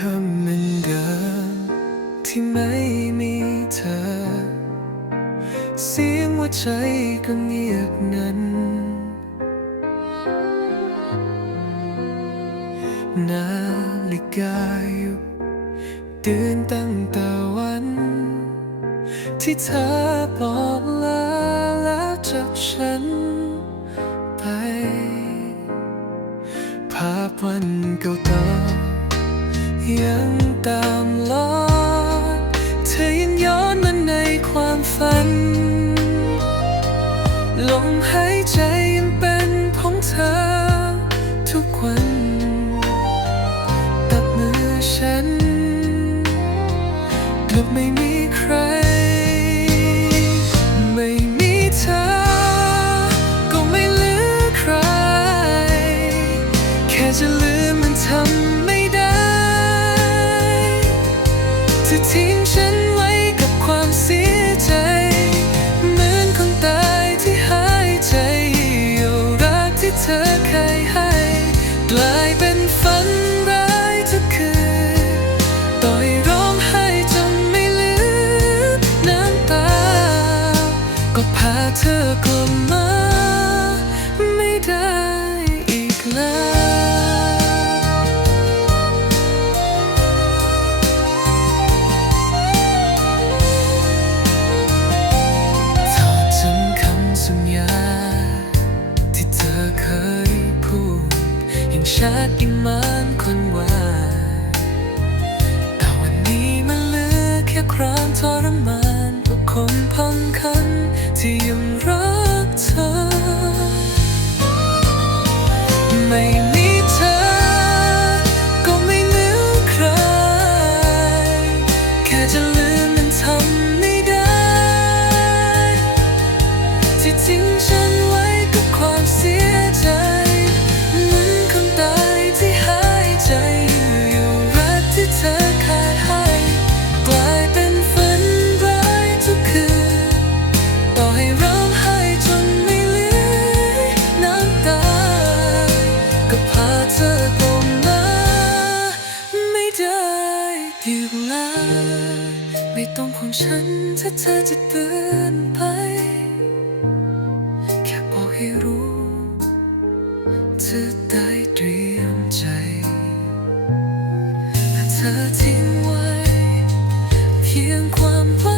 หเหมือนเดิมที่ไม่มีเธอ เสียงว่าใจก็เงียบนั้นนาฬิกาอยู่ตื่นตั้งแต่วัน ที่เธอบอกลาแล้จากฉัน ยังตามลอยเธอยังย้อนมาในความฝัน ลมหายใจยังเป็นของเธอ ทุกวันตับมือฉันกลับไม่มีใคร ไม่มีเธอ ก็ไม่เหลือใคร แค่จะลืมมันทำ ชัดอีกมันคนว่า แต่วันนี้มันเหลือแค่ความทรมานเพราะคนพังคันที่ยังรักเธอ ไม่มีเธอ ก็ไม่เหลือใคร แค่จะ อยู่แล้วไม่ต้องห่วงฉันถ้าเธอจะเตือนไป แค่บอกให้รู้เธอได้เตรียมใจและเธอทิ้งไว้ เพียงความฝัน